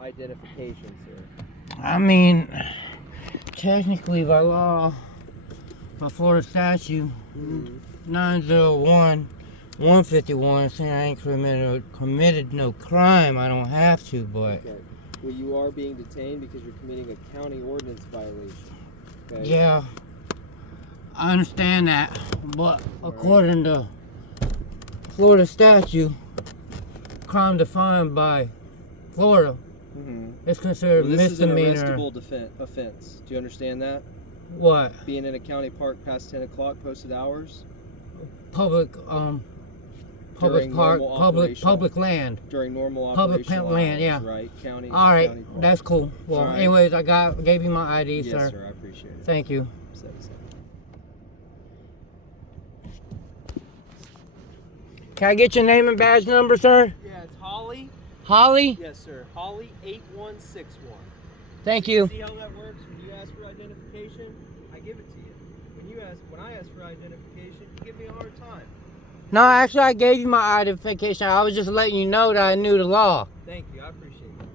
Identification, sir. I mean, technically by law, by Florida statute 901-151, saying I ain't committed no crime. I don't have to, but Okay. Well, you are being detained because you're committing a county ordinance violation. Okay? yeah, I understand that. But according to Florida statute, crime defined by Florida, it's considered misdemeanor. This is an arrestable offense. Do you understand that? What? Being in a county park past 10 o'clock posted hours? Public park, public land. During normal Public operational land, hours, yeah. right? County. All right, county park. that's cool. Well, All right. anyways, gave you my ID, yes, sir. Yes, sir. I appreciate it. Thank you. 77. Can I get your name and badge number, sir? Yeah, it's Holly. Holly? Yes, sir. Holly 8161. Thank you. See how that works? When you ask for identification, I give it to you. When I ask for identification, you give me a hard time. No, actually, I gave you my identification. I was just letting you know that I knew the law. Thank you. I appreciate it.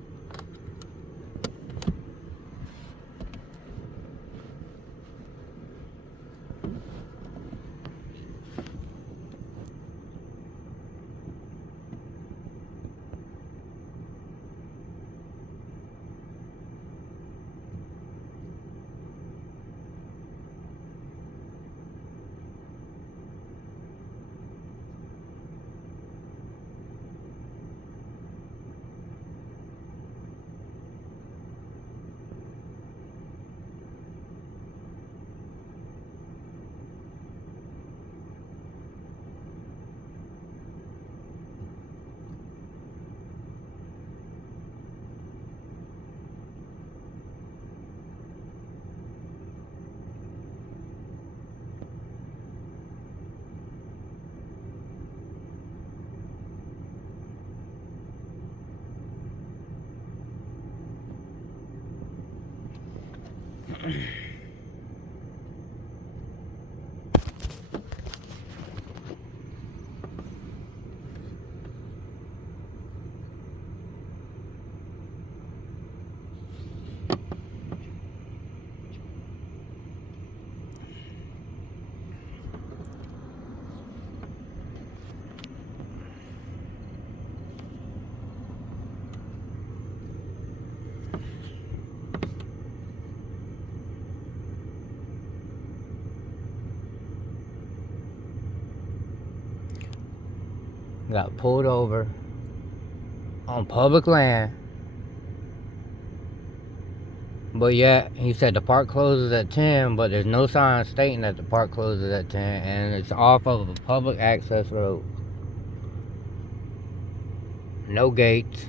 Got pulled over on public land. But yet, he said the park closes at 10, but there's no sign stating that the park closes at 10, and it's off of a public access road. No gates.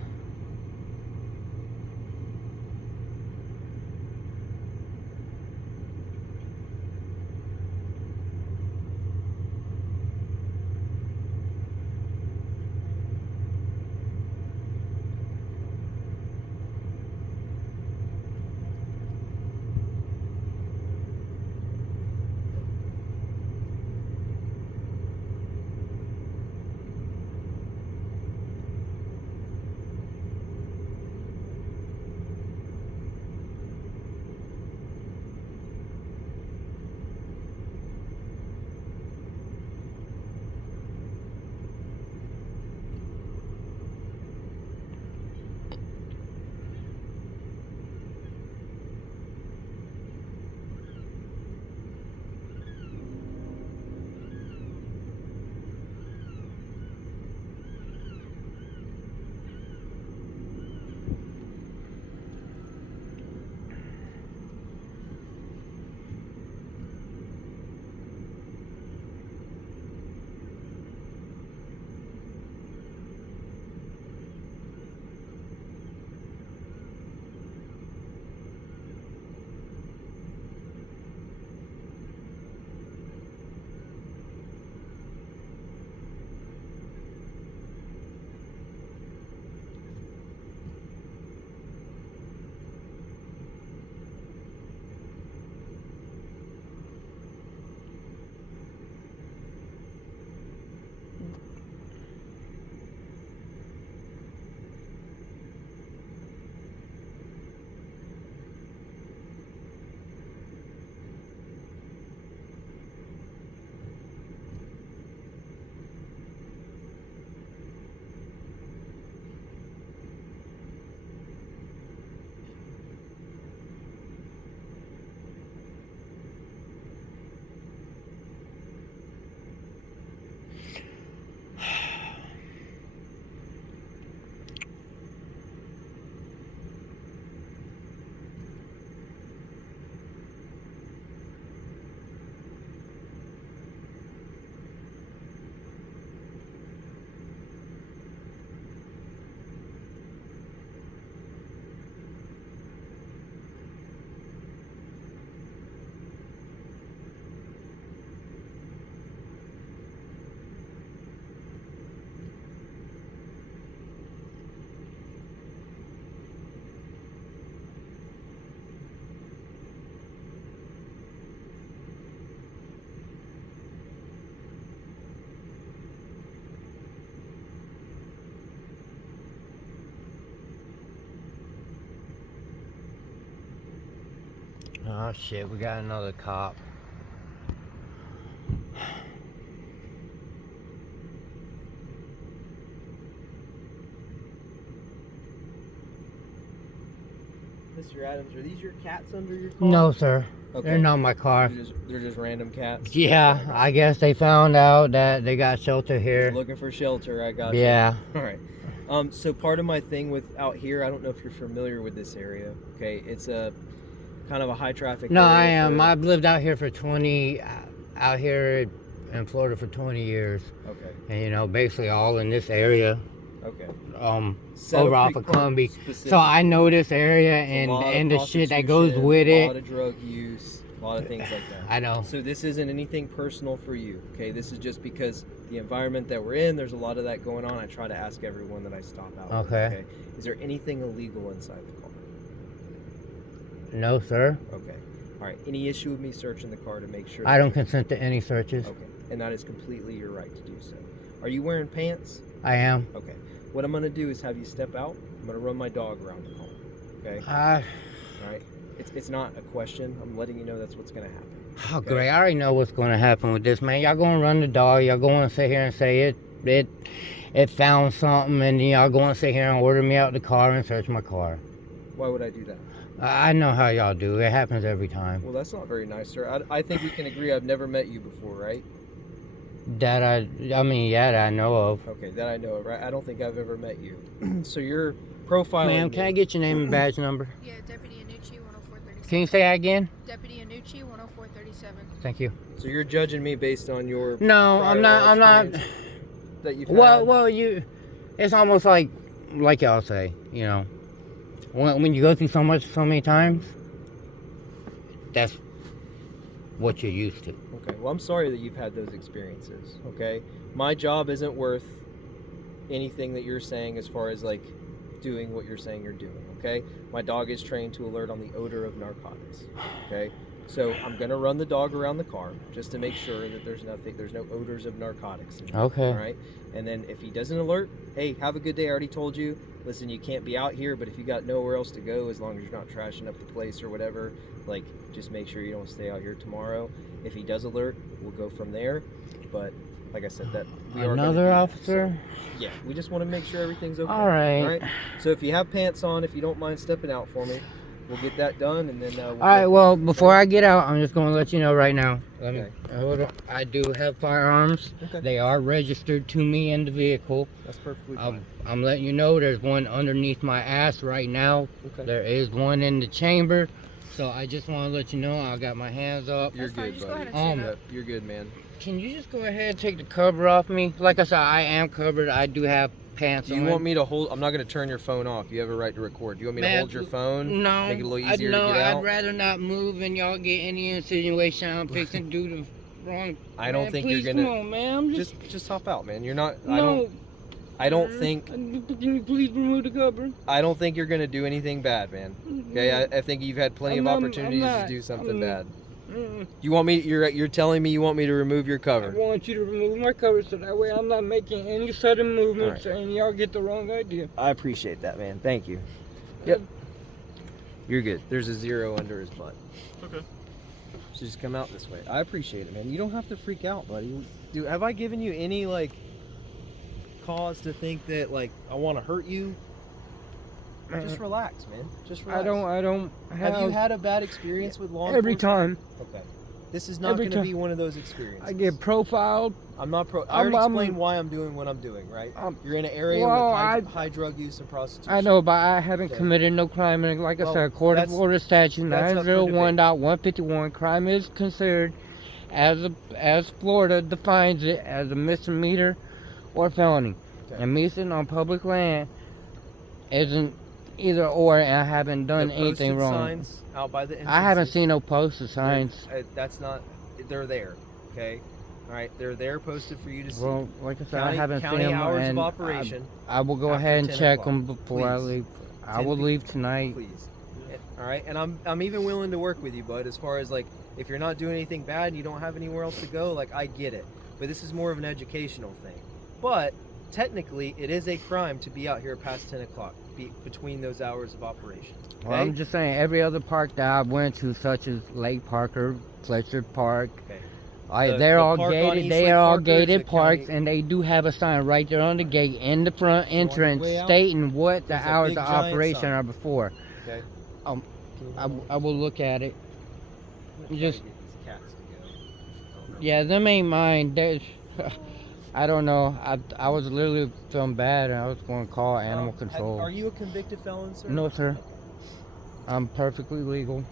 Oh shit, we got another cop. Mr. Adams, are these your cats under your car? No, sir. Okay. They're not my car. They're just random cats? Yeah, I guess they found out that they got shelter here. Just looking for shelter, I got you. Yeah. Alright. So part of my thing with out here, I don't know if you're familiar with this area. Okay, it's a kind of a high traffic No, area. I am. I've lived out here for 20, out here in Florida for 20 years. Okay. And you know, basically all in this area. Okay. Over off of Cumbie. So I know this area and the shit that goes with it. A lot of drug use, a lot of things like that. I know. So this isn't anything personal for you, okay? This is just because the environment that we're in, there's a lot of that going on. I try to ask everyone that I stop out with, okay? Is there anything illegal inside the car? No, sir. Okay. All right. Any issue with me searching the car to make sure? I don't consent to any searches. Okay. And that is completely your right to do so. Are you wearing pants? I am. Okay. What I'm going to do is have you step out. I'm going to run my dog around the car. Okay? All right. It's not a question. I'm letting you know that's what's going to happen. Oh, okay? Great. I already know what's going to happen with this, man. Y'all going to run the dog. Y'all going to sit here and say it found something, and y'all going to sit here and order me out the car and search my car. Why would I do that? I know how y'all do. It happens every time. Well, that's not very nice, sir. I think we can agree I've never met you before, right? That I mean, yeah, that I know of. Okay, that I know of, right? I don't think I've ever met you. So you're profiling Ma'am, can I get your name and badge number? Yeah, Deputy Anucci, 10437. Can you say that again? Deputy Anucci, 10437. Thank you. So you're judging me based on your No, I'm not. That you've well, it's almost like y'all say, you know, when you go through so many times, that's what you're used to. Okay, well, I'm sorry that you've had those experiences, okay? My job isn't worth anything that you're saying as far as, like, doing what you're saying you're doing, okay? My dog is trained to alert on the odor of narcotics, okay? So I'm going to run the dog around the car just to make sure that there's no odors of narcotics in there, okay? All right? And then if he doesn't alert, hey, have a good day, I already told you. Listen, you can't be out here, but if you got nowhere else to go, as long as you're not trashing up the place or whatever, like, just make sure you don't stay out here tomorrow. If he does alert, we'll go from there. But like I said, that we are another officer. That, so, yeah, we just want to make sure everything's okay. All right. All right. So if you have pants on, if you don't mind stepping out for me, we'll get that done, and then. All right. Well, before I get out, I'm just going to let you know right now. Okay. I do have firearms. Okay. They are registered to me in the vehicle. That's perfectly fine. I'm letting you know there's one underneath my ass right now. Okay. There is one in the chamber. So I just want to let you know I got my hands up. You're good, buddy. You're good, man. Can you just go ahead and take the cover off me? Like I said, I am covered. I do have pants on. Do you want me to hold? I'm not going to turn your phone off. You have a right to record. Do you want me to hold your phone? No. Make it a little easier to get out? I'd rather not move and y'all get any insinuation I'm fixing to do the wrong. I don't think you're gonna. Come on, man. Just hop out, man. You're not. No. I don't think. Can you please remove the cover? I don't think you're gonna do anything bad, man. Okay, I think you've had plenty of opportunities to do something bad. You want me? You're telling me you want me to remove your cover? I want you to remove my cover so that way I'm not making any sudden movements and y'all get the wrong idea. I appreciate that, man. Thank you. Yep. You're good. There's a 0 under his butt. Okay. So just come out this way. I appreciate it, man. You don't have to freak out, buddy. Dude, have I given you any like cause to think that like I want to hurt you? Just relax, man. Just relax. I don't Have you had a bad experience with law enforcement? Every time. Okay. This is not going to be one of those experiences. I get profiled. I'm not I already explained why I'm doing what I'm doing, right? You're in an area with high drug use and prostitution. I know, but I haven't committed no crime. And like I said, according to Florida statute 901.151, crime is considered as Florida defines it as a misdemeanor or felony. Okay. And me sitting on public land isn't either or, and I haven't done anything wrong. Signs out by the entrances. I haven't seen no posted signs. That's not. They're there. Okay. All right. They're there, posted for you to see. Well, like I said, I haven't seen them. Hours of operation. I will go ahead and check them before I leave. I will leave tonight. Please. All right. And I'm even willing to work with you, bud. As far as like, if you're not doing anything bad and you don't have anywhere else to go, like I get it. But this is more of an educational thing. But technically, it is a crime to be out here past 10 o'clock, between those hours of operation. Okay? Well, I'm just saying, every other park that I went to, such as Lake Parker, Fletcher Park, okay. they're the all park on gated. East They Lake are all Parker is gated a parks, county- and they do have a sign right there on the gate in the front So on the entrance way out, stating what the there's a hours big of giant operation sign. are before. Okay. I I'm will look at it. gonna Just- try to get these cats to go. I don't know. Yeah, them ain't mine. There's, I don't know. I was literally feeling bad, and I was going to call animal control. Are you a convicted felon, sir? No, sir. Okay. I'm perfectly legal.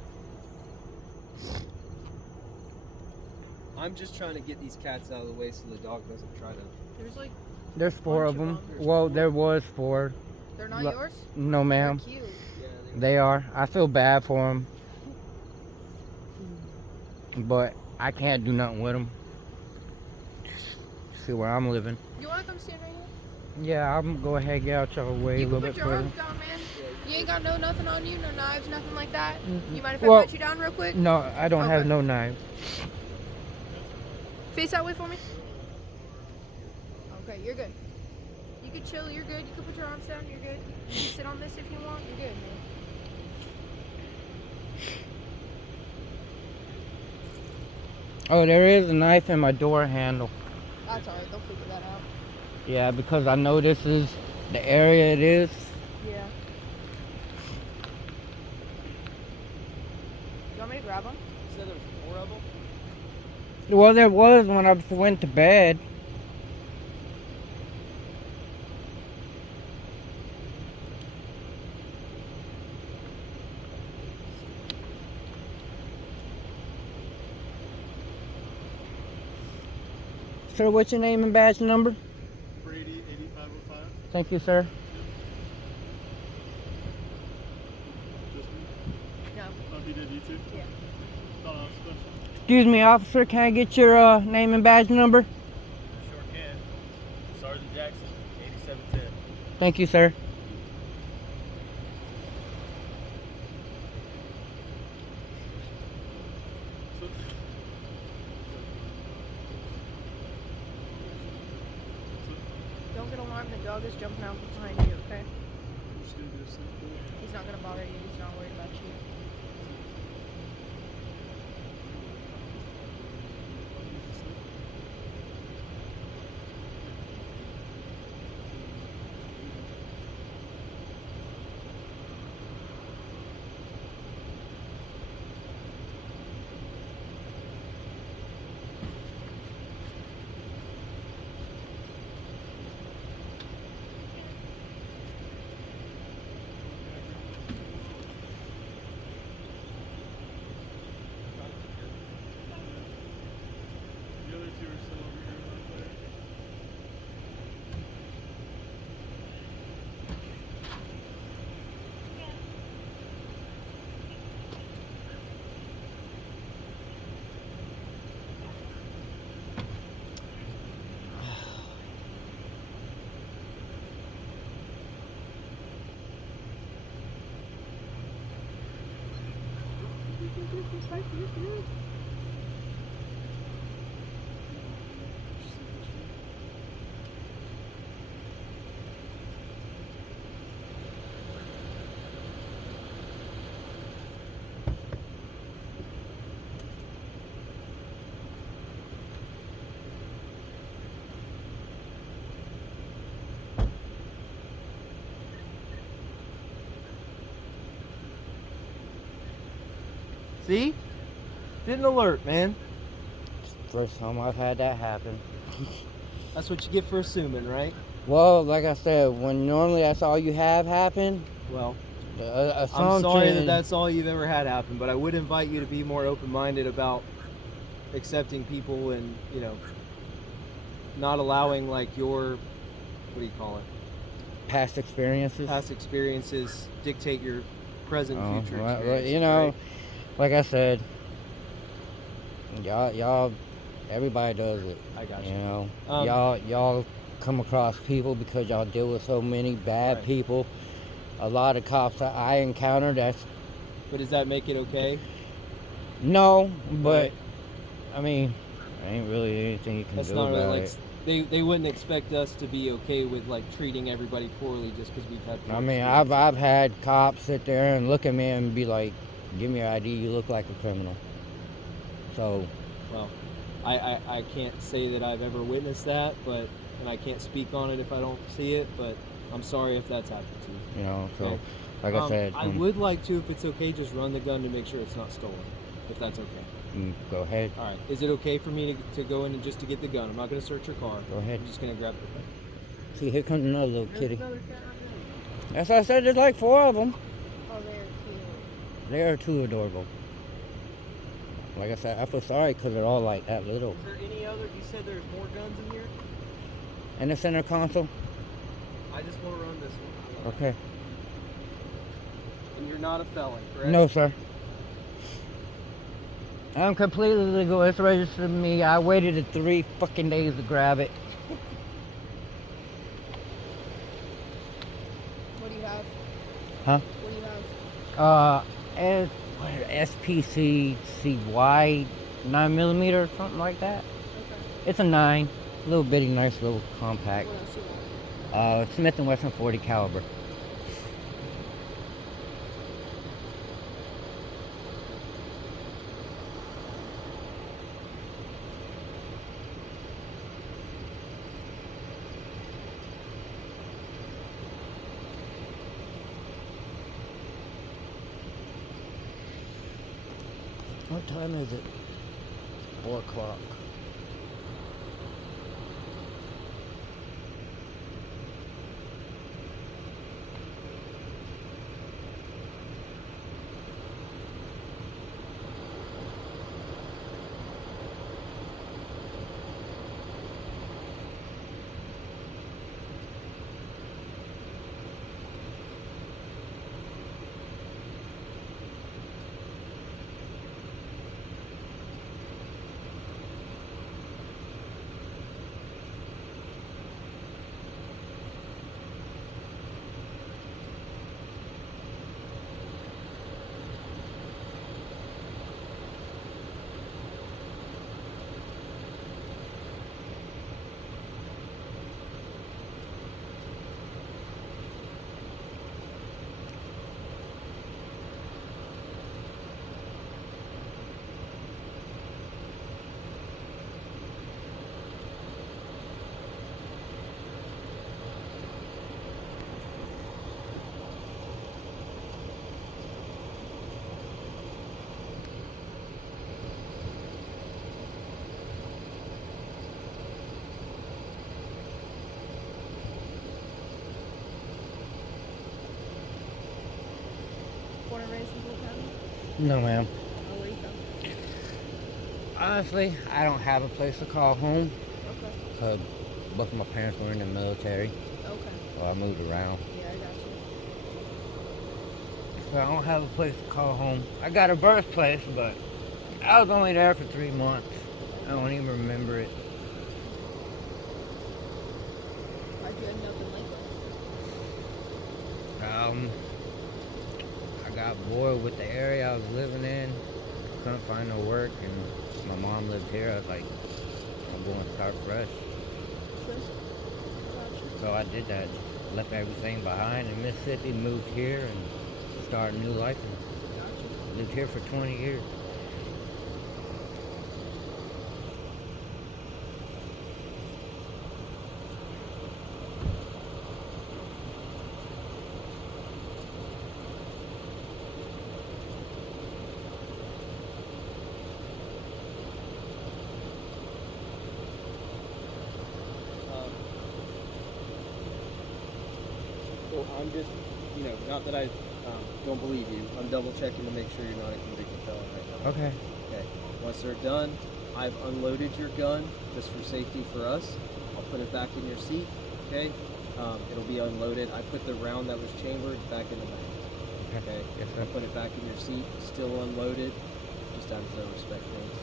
I'm just trying to get these cats out of the way so the dog doesn't try to. There's like, There's 4 of Bunch them. of them. Well, there was 4. they're not Look, yours? No, They're ma'am. cute. Yeah, They are. I feel bad for them, but I can't do nothing with them. See where I'm living. You want to come stand right here? Yeah, I'm gonna go ahead and get out y'all way You a can little put bit your further. arms down, man. You ain't got nothing on you, no knives, nothing like that. You mind if Well- I pat you down real quick? No, I don't have Okay. no knife. Face that way for me. Okay, you're good. You can chill, you're good. You can put your arms down, you're good. You can sit on this if you want, you're good, man. Oh, there is a knife in my door handle. That's alright, they'll figure that out. Yeah, because I know this is the area it is. Yeah. You want me to grab them? You said there was 4 of them? Well, there was when I went to bed. Sir, what's your name and badge number? Brady 8505. Thank you, sir. Just me? No. Oh, he did, you too? Yeah. Thought I was special. Excuse me, officer. Can I get your name and badge number? Sure can. Sergeant Jackson, 8710. Thank you, sir. Don't get alarmed, the dog is jumping out behind you, okay? I'm just gonna do a simple. He's not gonna bother you, he's not worried about you. The other two are still over here, right there. See? Didn't alert, man. First time I've had that happen. That's what you get for assuming, right? Well, like I said, when normally that's all you have happen, Well, the I'm sorry that assumption- that's all you've ever had happen, but I would invite you to be more open-minded about accepting people and, you know, not allowing like your, what do you call it? past experiences. Past experiences dictate your present, Oh, future well, experiences. you know, right? like I said, y'all, everybody does it. I got You you. know, Um, y'all come across people because y'all deal with so many bad Right. people. A lot of cops that I encounter, that's But does that make it okay? no, but Right. I mean, there ain't really anything you can That's do not really about like it. they wouldn't expect us to be okay with like treating everybody poorly just because we've had. I mean, I've had cops sit there and look at me and be like, "Give me your ID. You look like a criminal." So, well, I can't say that I've ever witnessed that, but and I can't speak on it if I don't see it. But I'm sorry if that's happened to you. you know, so Okay. like I said, I would like to, if it's okay, just run the gun to make sure it's not stolen. If that's okay. go ahead. All right. Is it okay for me to go in and just to get the gun? I'm not going to search your car. Go ahead. I'm just going to grab the gun. See, here comes another little kitty. Another cat right there. That's what I said. There's like 4 of them. Oh, they're cute. They are too adorable. Like I said, I feel sorry because they're all like that little. Is there any other? You said there's more guns in here. In the center console. I just want to run this one. Okay. And you're not a felon, correct? No, sir. I'm completely legal. It's registered to me. I waited 3 fucking days to grab it. What do you have? Huh? What do you have? SPC CY 9mm, something like that. Okay. It's a 9, little bitty, nice little compact. What else you got? Smith & Wesson 40 caliber. What time is it? 4 o'clock. Born and raised in Polk County? No, ma'am. Oh, where you from? Honestly, I don't have a place to call home Okay. because both of my parents were in the military, Okay. so I moved around. Yeah, I got you. So I don't have a place to call home. I got a birthplace, but I was only there for 3 months. I don't even remember it. Why'd you end up in Lakeland? I got bored with the area I was living in. Couldn't find no work, and my mom lived here. I was like, I'm going to start fresh. So I did that. Left everything behind in Mississippi, moved here, and started a new life. And lived here for 20 years. So I'm just, not that I don't believe you. I'm double checking to make sure you're not a convicted felon right now. Okay. Okay. Once they're done, I've unloaded your gun just for safety for us. I'll put it back in your seat. Okay. It'll be unloaded. I put the round that was chambered back in the bag. Okay. Yes, I'll sir. put it back in your seat. Still unloaded. Just out of respect things.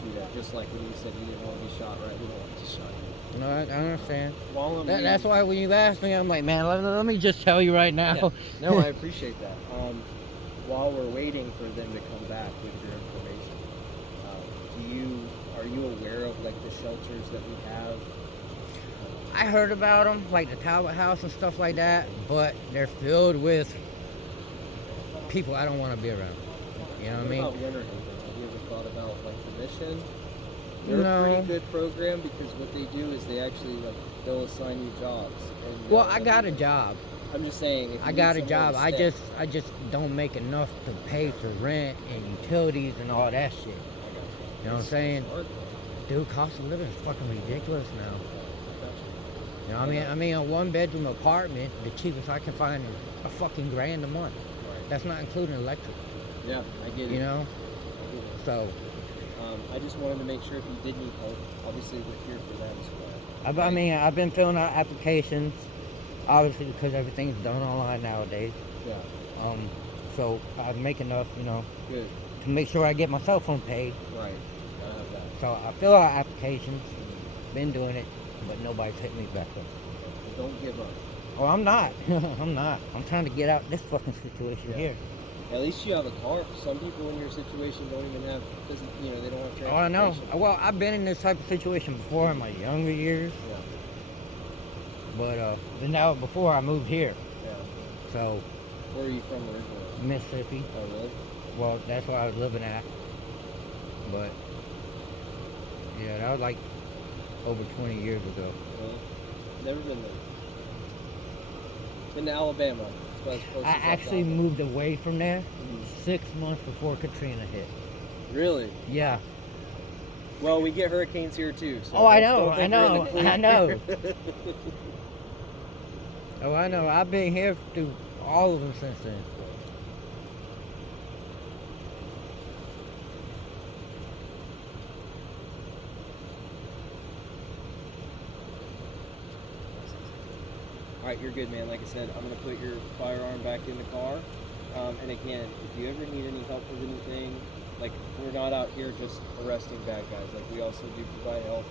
Shoot at. Just like when you said you didn't want to be shot, right? We don't want to shot you. No, I understand. While I'm That's why when you asked me, I'm like, man, let me just tell you right now. Yeah. No, I appreciate that. While we're waiting for them to come back with your information, are are you aware of like the shelters that we have? I heard about them, like the Talbot House and stuff like that, but they're filled with people I don't want to be around. You know what I mean? What about winter help? Have you ever thought about like the mission? They're No. a pretty good program because what they do is they actually like they'll assign you jobs. And, Well, I got a job. I'm just saying. If you I need got a somewhere job. to stay. I just don't make enough to pay for rent and utilities and all that shit. I got You know what I'm saying? It's hard, Dude, cost of living is fucking ridiculous now. though. You know, I mean, a one-bedroom apartment, the cheapest I can find is a fucking $1,000 a month. Right. That's not including electric. Yeah, I get it. You know, I get it. so I just wanted to make sure if you did need help, obviously we're here for that as well. I mean, I've been filling out applications, obviously because everything's done online nowadays. Yeah, So I make enough, you know, good. to make sure I get my cell phone paid. Right. I have that. So I fill out applications, been doing it, but nobody's hit me back up. But don't give up. Oh, I'm not. I'm not. I'm trying to get out this fucking situation Yeah. here. At least you have a car. Some people in your situation don't even have, they don't have transportation. Oh, I know. Well, I've been in this type of situation before in my younger years, Yeah, but then now before I moved here. yeah. So Where are you from originally? Mississippi. Oh, really? Well, that's where I was living at. But yeah, that was like over 20 years ago. Really? Never been there. Been to Alabama. That's about as close I as I've actually gotten. moved away from there Mhm. 6 months before Katrina hit. Really? Yeah. Well, we get hurricanes here too. So Oh, I don't know, think I we're in know, the clear. I know. Oh, I know. I've been here through all of them since then. All right, you're good, man. Like I said, I'm gonna put your firearm back in the car. And again, if you ever need any help with anything, like we're not out here just arresting bad guys. Like we also do provide help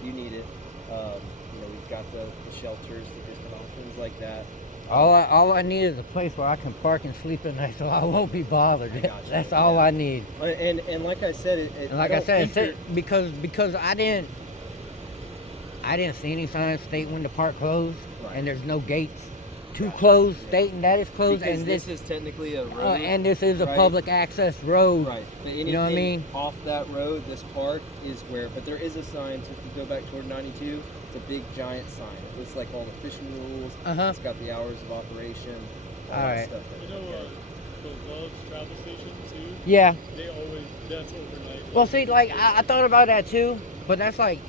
if you need it. We've got the shelters, the different options like that. All I need is a place where I can park and sleep at night, so I won't be bothered. I gotcha, That's all yeah. I need. And like I said, And like I said, because I didn't see any signs stating when the park closed, Right. and there's no gates to Gotcha, close yeah. stating that it's closed, because and this is technically a road. and this is a right? public access road. Right. But anything You know what I mean? off that road, this park is where. But there is a sign. So if you go back toward 92, it's a big giant sign. It lists like all the fishing rules. Uh-huh. It's got the hours of operation. All All that right. stuff. You know, the Love travel station too. Yeah. That's overnight. Well, see, like I thought about that too, but that's like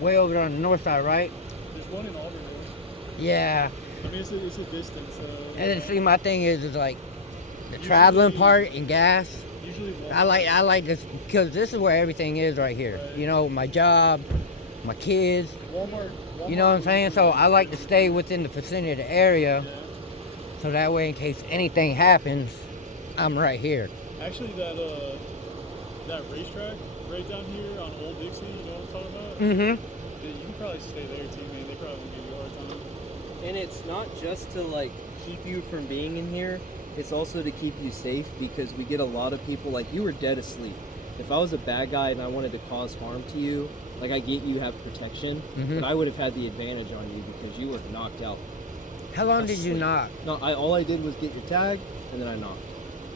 way over on the north side, right? There's one in Auburn. Yeah. I mean, it's a distance. And then see, my thing is like the traveling part and gas. Usually I like this because this is where everything is right here. Right. You know, my job, my kids. Walmart. You know what I'm saying? So I like to stay within the vicinity of the area, Yeah. so that way, in case anything happens, I'm right here. Actually, that racetrack right down here on Old Dixie, you know what I'm talking about? Mm-hmm. Yeah, you can probably stay there too, man. They probably won't give you a hard time. And it's not just to like keep you from being in here. It's also to keep you safe because we get a lot of people like you were dead asleep. If I was a bad guy and I wanted to cause harm to you, like I get you have protection, Mhm. but I would have had the advantage on you because you were knocked out. How long did you Asleep. knock? No, all I did was get your tag and then I knocked.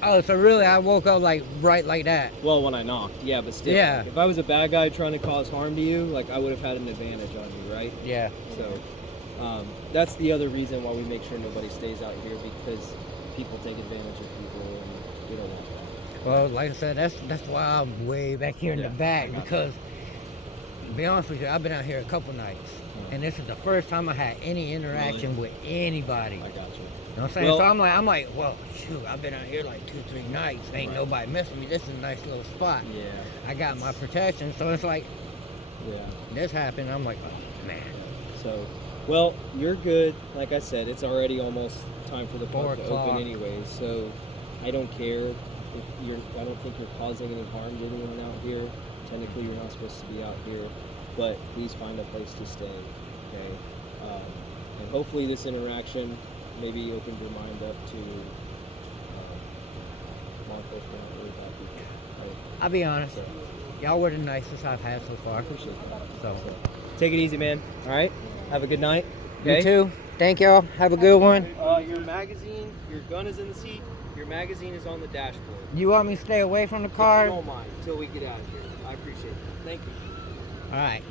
Oh, so really, I woke up like right like that. Well, when I knocked, yeah, but still. Yeah. Like, if I was a bad guy trying to cause harm to you, like I would have had an advantage on you, right? Yeah. So that's the other reason why we make sure nobody stays out here because people take advantage of people and we don't want that. Well, like I said, that's why I'm way back here in Yeah, the back I got because, to be honest with you, I've been out here a couple nights, and this is the first time I had any interaction with anybody. I got you. You know what I'm saying? Well- So I'm like, well, shoot, I've been out here like 2-3 nights. Ain't Right. nobody missing me. This is a nice little spot. Yeah. I got my protection, so it's like Yeah. this happened. I'm like, oh, man. So, well, you're good. Like I said, it's already almost time for the 4 park to open o'clock. anyways. So, I don't care if I don't think you're causing any harm to anyone out here. Technically, you're not supposed to be out here, but please find a place to stay. Okay. And hopefully, this interaction maybe opened your mind up to law enforcement or bad people. Right? I'll be honest. So, Y'all were the nicest I've had so far. So, Take it easy, man. All right. Have a good night. you too. Thank y'all. Have a good one. Your magazine, your gun is in the seat. Your magazine is on the dashboard. You want me to stay away from the If car? you don't mind, until we get out of here. I appreciate it. Thank you. All right.